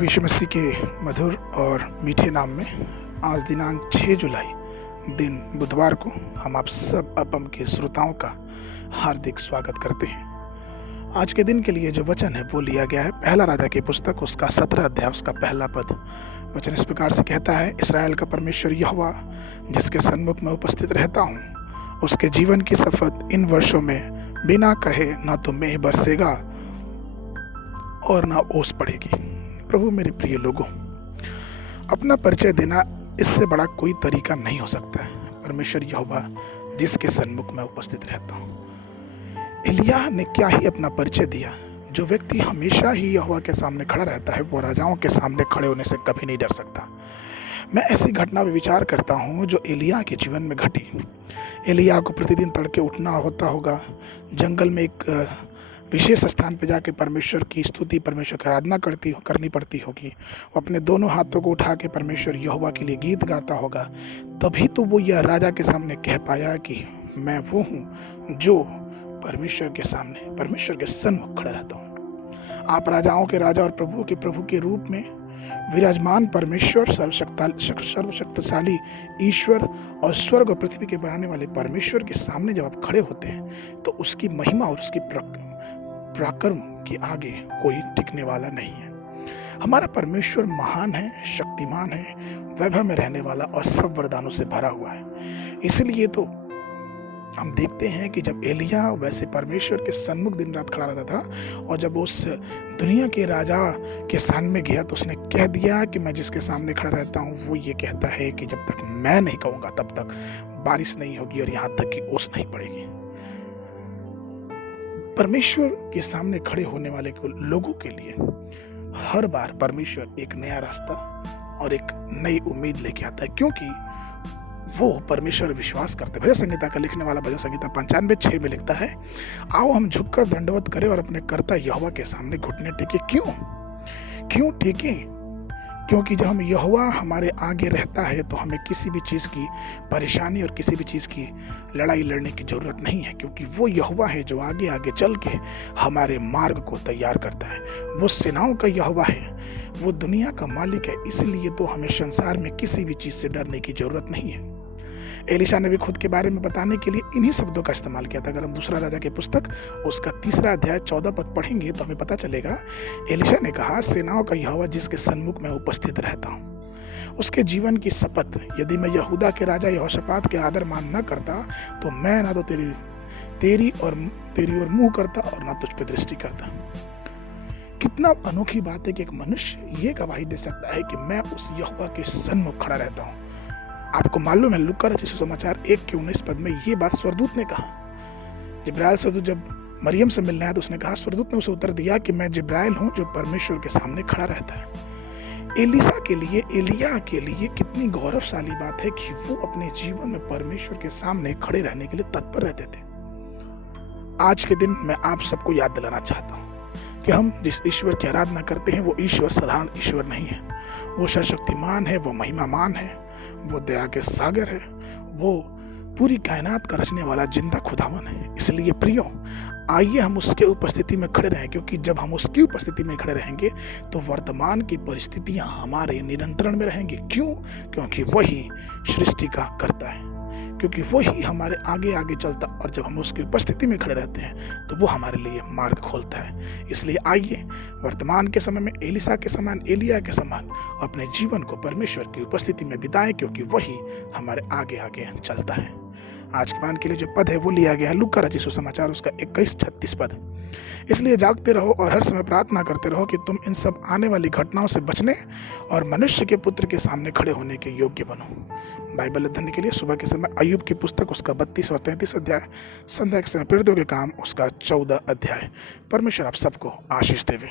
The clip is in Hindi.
प्रभु यीशु मसीह के मधुर और मीठे नाम में आज दिनांक 6 जुलाई दिन बुधवार को हम आप सब अपम के श्रोताओं का हार्दिक स्वागत करते हैं। आज के दिन के लिए जो वचन है वो लिया गया है पहला राजा की पुस्तक उसका 17 अध्याय उसका पहला पद। वचन इस प्रकार से कहता है, इस्राएल का परमेश्वर यहोवा जिसके सन्मुख में उपस्थित रहता हूँ, उसके जीवन की शपथ इन वर्षों में बिना कहे न तो मेघ बरसेगा और ना ओस पड़ेगी। प्रभु मेरे प्रिय लोगों, अपना परिचय देना इससे बड़ा कोई तरीका नहीं हो सकता है। परमेश्वर यहोवा जिसके सन्मुख में उपस्थित रहता हूँ। एलिय्याह ने क्या ही अपना परिचय दिया। जो व्यक्ति हमेशा ही यहोवा के सामने खड़ा रहता है वो राजाओं के सामने खड़े होने से कभी नहीं डर सकता। मैं ऐसी घटना पर विचार करता हूँ जो एलिय्याह के जीवन में घटी। एलिय्याह को प्रतिदिन तड़के उठना होता होगा, जंगल में एक विशेष स्थान पर जाके परमेश्वर की स्तुति, परमेश्वर की आराधना करनी पड़ती होगी। वो अपने दोनों हाथों को उठा के परमेश्वर यहोवा के लिए गीत गाता होगा। तभी तो वो यह राजा के सामने कह पाया कि मैं वो हूँ जो परमेश्वर के सामने, परमेश्वर के सन्मुख खड़ा रहता हूँ। आप राजाओं के राजा और प्रभु के रूप में विराजमान परमेश्वर, सर्वशक्तिशाली ईश्वर और स्वर्ग और पृथ्वी के बनाने वाले परमेश्वर के सामने जब आप खड़े होते हैं तो उसकी महिमा और उसकी पराक्रम के आगे कोई टिकने वाला नहीं है। हमारा परमेश्वर महान है, शक्तिमान है, वैभव में रहने वाला और सब वरदानों से भरा हुआ है। इसलिए तो हम देखते हैं कि जब एलिय्याह वैसे परमेश्वर के सन्मुख दिन रात खड़ा रहता था और जब उस दुनिया के राजा के सामने गया तो उसने कह दिया कि मैं जिसके सामने खड़ा रहता हूँ वो ये कहता है कि जब तक मैं नहीं कहूँगा तब तक बारिश नहीं होगी और यहाँ तक कि ओस नहीं पड़ेगी। परमेश्वर के सामने खड़े होने वाले लोगों के लिए हर बार परमेश्वर एक नया रास्ता और एक नई उम्मीद लेके आता है, क्योंकि वो परमेश्वर विश्वास करते। भजन संहिता का लिखने वाला भजन संहिता 95:6 में लिखता है, आओ हम झुककर दंडवत करें और अपने कर्ता यहोवा के सामने घुटने टेके। क्यों टेके? क्योंकि जब हम यहोवा हमारे आगे रहता है तो हमें किसी भी चीज़ की परेशानी और किसी भी चीज़ की लड़ाई लड़ने की ज़रूरत नहीं है, क्योंकि वो यहोवा है जो आगे आगे चल के हमारे मार्ग को तैयार करता है। वो सेनाओं का यहोवा है, वो दुनिया का मालिक है। इसलिए तो हमें संसार में किसी भी चीज़ से डरने की ज़रूरत नहीं है। एलीशा ने भी खुद के बारे में बताने के लिए इन्हीं शब्दों का इस्तेमाल किया था। अगर हम दूसरा राजा की पुस्तक उसका 3 अध्याय 14 पद पढ़ेंगे तो हमें पता चलेगा, एलीशा ने कहा, सेनाओं का यहोवा जिसके सन्मुख में उपस्थित रहता हूँ, उसके जीवन की शपथ, यदि मैं यहूदा के राजा यहोशापात के आदर मान न करता तो मैं ना तो तेरी ओर मुंह करता और ना तुझ पे दृष्टि करता। कितना अनोखी बात है कि एक मनुष्य ये गवाही दे सकता है कि मैं उस यहोवा के सन्मुख खड़ा रहता हूँ। आपको मालूम है लूका रचित सुसमाचार 1:19 पद में ये बात स्वर्गदूत ने कहा। जिब्राइल स्वर्गदूत जब मरियम से मिलने आया तो उसने कहा, स्वर्गदूत ने उसे उत्तर दिया कि मैं जिब्राइल हूँ जो परमेश्वर के सामने खड़ा रहता है। एलिय्याह के लिए कितनी गौरवशाली बात है कि वो अपने जीवन में परमेश्वर के सामने खड़े रहने के लिए तत्पर रहते थे। आज के दिन मैं आप सबको याद दिलाना चाहता हूँ कि हम जिस ईश्वर की आराधना करते हैं वो ईश्वर साधारण ईश्वर नहीं है। वो सर्वशक्तिमान है, वो महिमामान है, वो दया के सागर है, वो पूरी कायनात का रचने वाला जिंदा खुदावन है। इसलिए प्रियो, आइए हम उसके उपस्थिति में खड़े रहें, क्योंकि जब हम उसकी उपस्थिति में खड़े रहेंगे तो वर्तमान की परिस्थितियां हमारे नियंत्रण में रहेंगी। क्यों? क्योंकि वही सृष्टि का करता है, क्योंकि वही हमारे आगे आगे चलता, और जब हम उसकी उपस्थिति में खड़े रहते हैं तो वो हमारे लिए मार्ग खोलता है। इसलिए आइए वर्तमान के समय में एलीशा के समान, एलिय्याह के समान अपने जीवन को परमेश्वर की उपस्थिति में बिताएं, क्योंकि वही हमारे आगे आगे चलता है। आज के पाठ के लिए जो पद है वो लिया गया है लूका रचित सुसमाचार उसका 21:36 पद। इसलिए जागते रहो और हर समय प्रार्थना करते रहो कि तुम इन सब आने वाली घटनाओं से बचने और मनुष्य के पुत्र के सामने खड़े होने के योग्य बनो। बाइबल अध्ययन के लिए सुबह के समय अय्यूब की पुस्तक उसका 32 और 33 अध्याय, संध्या के समय पीड़ितों के काम उसका 14 अध्याय। परमेश्वर आप सबको आशीष देवे।